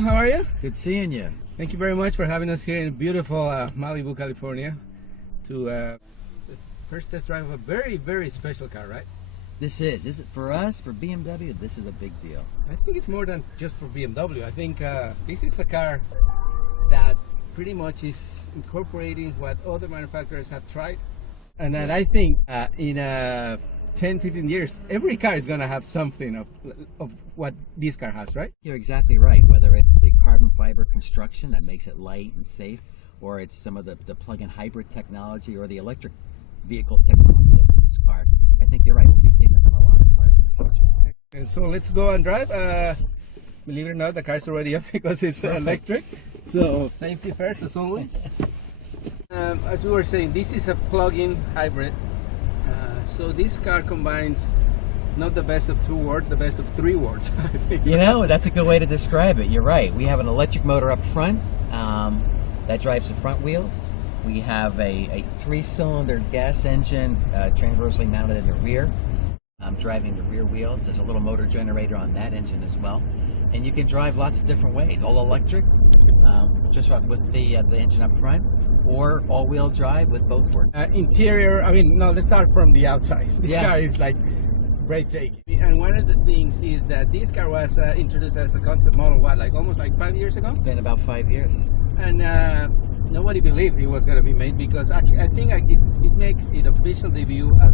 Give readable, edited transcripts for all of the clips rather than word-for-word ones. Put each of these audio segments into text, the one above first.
Michael, how are you? Good seeing you. Thank you very much for having us here in beautiful Malibu, California to the first test drive of a very, very special car, right? This is it for us, for BMW, this is a big deal. I think it's more than just for BMW. I think this is a car that pretty much is incorporating what other manufacturers have tried. And then I think in 10, 15 years, every car is going to have something of what this car has, right? You're exactly right. Whether it's the carbon fiber construction that makes it light and safe, or it's some of the plug-in hybrid technology, or the electric vehicle technology that's in this car. I think you're right. We'll be seeing this on a lot of cars in the future. And so let's go and drive. Believe it or not, the car's already up because it's electric. So safety first, as always. As we were saying, this is a plug-in hybrid. So this car combines not the best of two worlds, the best of three worlds, I think. You know, that's a good way to describe it. You're right. We have an electric motor up front that drives the front wheels. We have a three-cylinder gas engine transversely mounted in the rear, driving the rear wheels. There's a little motor generator on that engine as well. And you can drive lots of different ways. All electric, just with the engine up front, or all-wheel drive with both work. Interior, I mean, no, let's start from the outside. This car is like breathtaking. And one of the things is that this car was introduced as a concept model, almost 5 years ago? It's been about 5 years. And nobody believed it was going to be made, because actually I think it makes its official debut as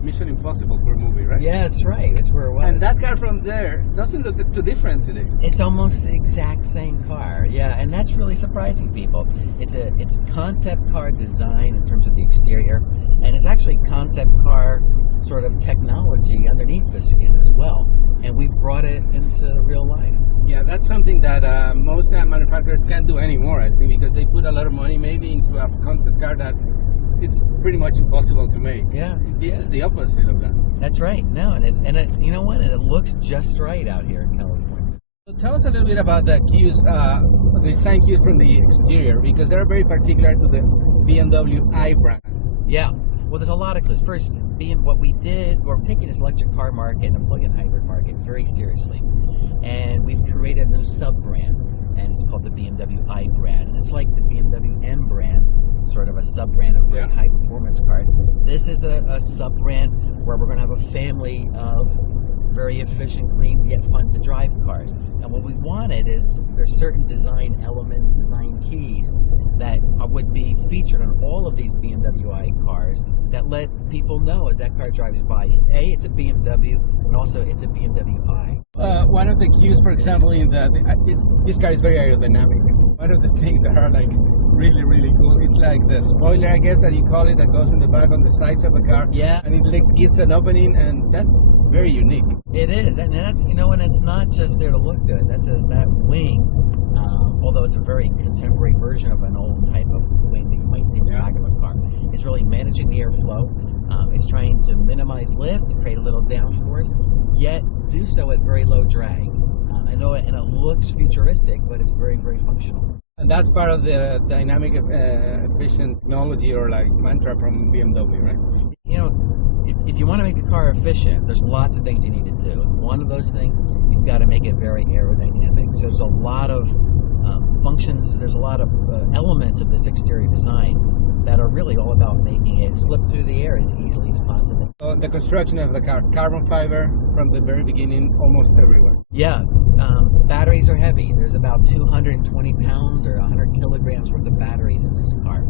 Mission Impossible for a movie, right? Yeah, that's right. It's where it was. And that car from there doesn't look too different today. It's almost the exact same car. Yeah, and that's really surprising people. It's concept car design in terms of the exterior, and it's actually concept car sort of technology underneath the skin as well. And we've brought it into real life. Yeah, that's something that most manufacturers can't do anymore, I think, because they put a lot of money maybe into a concept car that it's pretty much impossible to make. Yeah, this is the opposite of that. That's right. No, and you know what? And it looks just right out here in California. So tell us a little bit about the cues, the design cues from the exterior, because they're very particular to the BMW i brand. Yeah. Well, there's a lot of clues. First, what we did, we're taking this electric car market and a plug-in hybrid market very seriously, and we've created a new sub-brand, and it's called the BMW i brand, and it's like the BMW M brand, sort of a sub-brand of very high-performance cars. This is a sub-brand where we're going to have a family of very efficient, clean, yet fun-to-drive cars. And what we wanted is there's certain design elements, design keys that would be featured on all of these BMW i cars that let people know as that car drives by, A, it's a BMW, and also it's a BMW i. One of the cues, for example, in this car is very aerodynamic. One of the things that are really, really cool, it's like the spoiler, I guess, that you call it, that goes in the back on the sides of the car. Yeah. And it gives an opening, and that's very unique. It is, and that's, and it's not just there to look good. That wing, although it's a very contemporary version of an old type of wing that you might see in the back of a car, is really managing the airflow. It's trying to minimize lift, create a little downforce, yet do so at very low drag. I know it, and it looks futuristic, but it's very, very functional. And that's part of the dynamic efficient technology, or mantra from BMW, right? You know, if you want to make a car efficient, there's lots of things you need to do. One of those things, you've got to make it very aerodynamic. So there's a lot of functions, there's a lot of elements of this exterior design that are really all about making it slip through the air as easily as possible. So the construction of the car, carbon fiber from the very beginning, almost everywhere. Yeah, batteries are heavy. There's about 220 pounds or 100 kilograms worth of batteries in this car.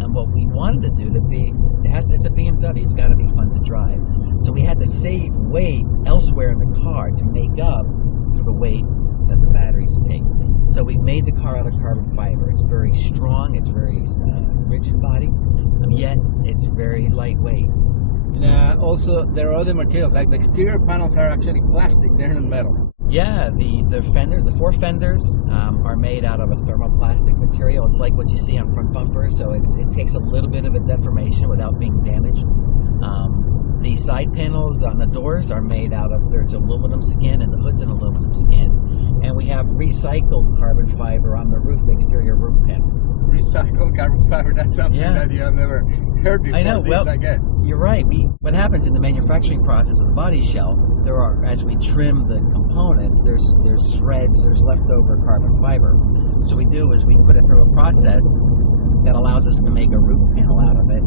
And what we wanted to do it's a BMW, it's got to be fun to drive. So we had to save weight elsewhere in the car to make up for the weight that the batteries take. So we've made the car out of carbon fiber. It's very strong, it's very rigid body, yet it's very lightweight. And also, there are other materials, like the exterior panels are actually plastic, they're not metal. Yeah, the four fenders are made out of a thermoplastic material. It's like what you see on front bumpers, so it takes a little bit of a deformation without being damaged. The side panels on the doors are made out of, there's aluminum skin, and the hood's an aluminum skin. And we have recycled carbon fiber on the roof, the exterior roof panel. Recycled carbon fiber, that's something that you have never heard before. I know, I guess. You're right. What happens in the manufacturing process of the body shell, there are, as we trim the components, there's shreds, there's leftover carbon fiber. So what we do is we put it through a process that allows us to make a roof panel out of it.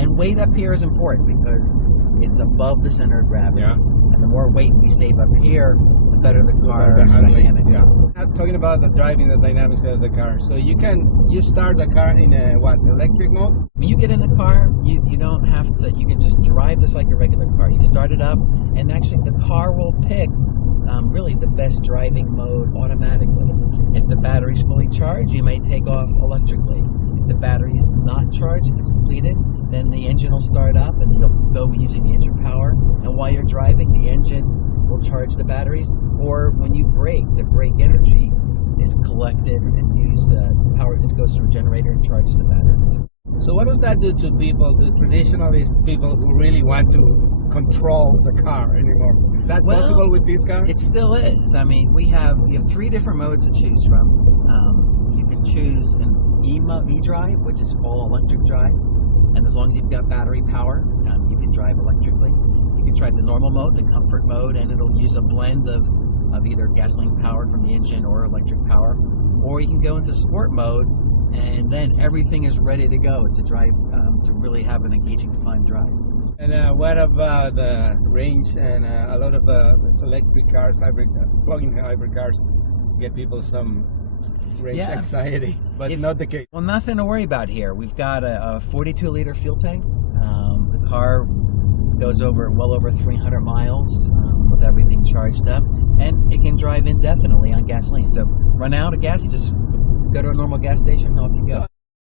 And weight up here is important because it's above the center of gravity. Yeah. And the more weight we save up here, the better the car's dynamics. Yeah. I'm talking about the driving, the dynamics of the car. So you start the car in a electric mode? When you get in the car, you don't have to, you can just drive this like a regular car. You start it up, and actually the car will pick really the best driving mode automatically. If the battery's fully charged, you may take off electrically. If the battery's not charged, if it's depleted, then the engine will start up and you'll go using the engine power. And while you're driving, the engine will charge the batteries. Or when you brake, the brake energy is collected and used. Power just goes through a generator and charges the batteries. So what does that do to people, the traditionalist people who really want to control the car anymore? Is that possible with this car? It still is. I mean, you have 3 different modes to choose from. You can choose an e-drive, which is all electric drive, and as long as you've got battery power, you can drive electrically. You can try the normal mode, the comfort mode, and it'll use a blend of either gasoline powered from the engine or electric power. Or you can go into sport mode, and then everything is ready to go to drive, to really have an engaging, fun drive. And what about the range? And a lot of electric cars, plug-in hybrid cars, get people some range anxiety, but not the case. Well, nothing to worry about here. We've got a 42-liter fuel tank. The car goes well over 300 miles with everything charged up, and it can drive indefinitely on gasoline. So run out of gas, you just go to a normal gas station and off you go.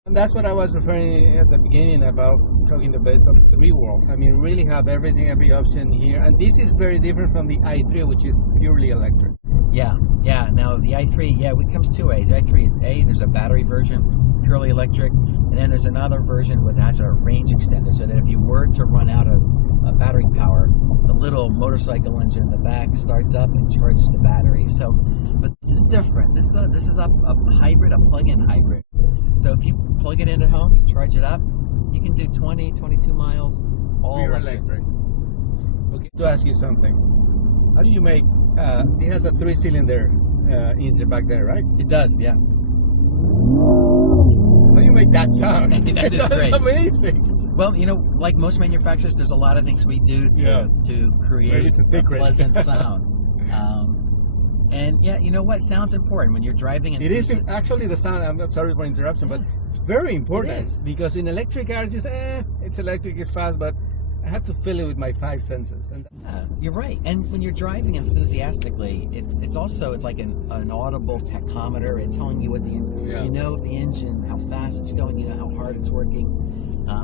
And that's what I was referring at the beginning about talking the best of 3 worlds. I mean, really have everything, every option here. And this is very different from the i3, which is purely electric. Yeah. Now the i3, it comes 2 ways. The i3 is there's a battery version, purely electric, and then there's another version which has a range extender, so that if you were to run out of battery power, the little motorcycle engine in the back starts up and charges the battery. So, but this is different. This is a hybrid, a plug-in hybrid. So if you plug it in at home, you charge it up, you can do 20, 22 miles, all electric. Okay, to ask you something. How do you make, it has a 3-cylinder engine back there, right? It does, yeah. How do you make that sound? That is great. Amazing. Well, like most manufacturers, there's a lot of things we do to create a pleasant sound. And you know what? Sound's important when you're driving. It is actually the sound. I'm not sorry for interruption, but it's very important because in electric cars, you say, it's electric, it's fast, but I have to fill it with my 5 senses. And you're right. And when you're driving enthusiastically, it's like an audible tachometer. It's telling you what the engine, you know the engine, how fast it's going, you know how hard it's working.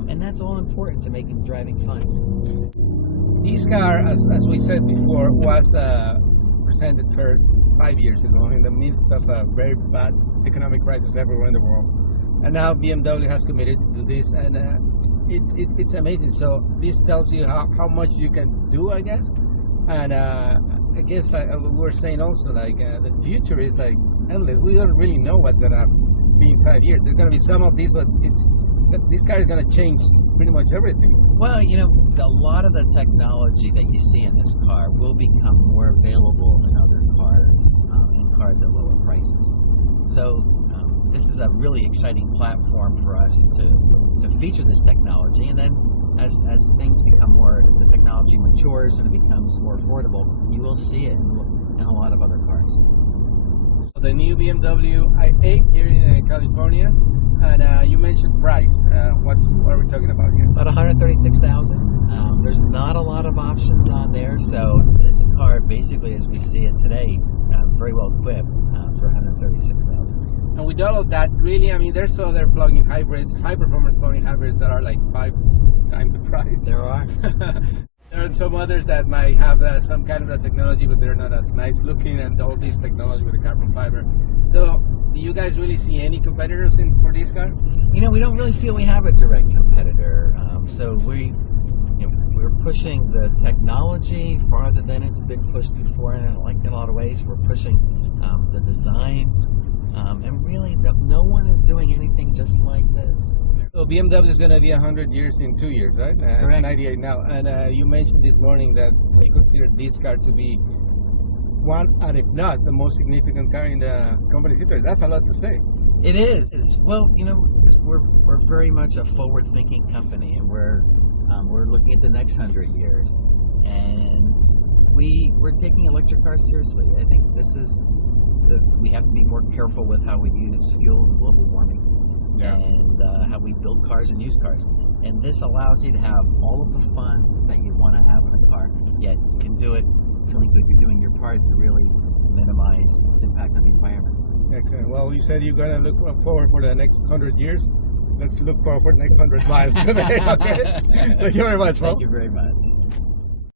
And that's all important to making driving fun. This car, as we said before, was presented first 5 years ago in the midst of a very bad economic crisis everywhere in the world. And now BMW has committed to do this, and it's amazing. So this tells you how much you can do, I guess. And I guess we were saying also, like, the future is like endless. We don't really know what's going to be in 5 years. There's going to be some of these, but this car is going to change pretty much everything. Well, a lot of the technology that you see in this car will become more available in other cars, and cars at lower prices. So this is a really exciting platform for us to feature this technology. And then as things become more, as the technology matures and it becomes more affordable, you will see it in a lot of other cars. So the new BMW i8 here in California. And you mentioned price. What are we talking about here? About $136,000. There's not a lot of options on there, so this car, basically, as we see it today, very well equipped for $136,000. And with all of that, really, I mean, there's other plug-in hybrids, high-performance plug-in hybrids that are like 5 times the price. There are. There are some others that might have some kind of technology, but they're not as nice looking, and all this technology with the carbon fiber. So, do you guys really see any competitors for this car? We don't really feel we have a direct competitor. So we're pushing the technology farther than it's been pushed before, and in a lot of ways, we're pushing the design. And really, no one is doing anything just like this. So BMW is going to be 100 years in 2 years, right? Correct. It's 98 now. And you mentioned this morning that you consider this car to be one, and if not, the most significant car in the company's history. That's a lot to say. It is. Well, you know, because we're very much a forward-thinking company, and we're looking at the next 100 years, and we're taking electric cars seriously. I think we have to be more careful with how we use fuel and global warming, and how we build cars and use cars. And this allows you to have all of the fun that you want to have in a car, yet you can do it feeling good you're doing your part to really minimize its impact on the environment. Excellent. Well, you said you're going to look forward for the next 100 years. Let's look forward for the next 100 miles today, okay? Thank you very much, Paul. Thank you very much.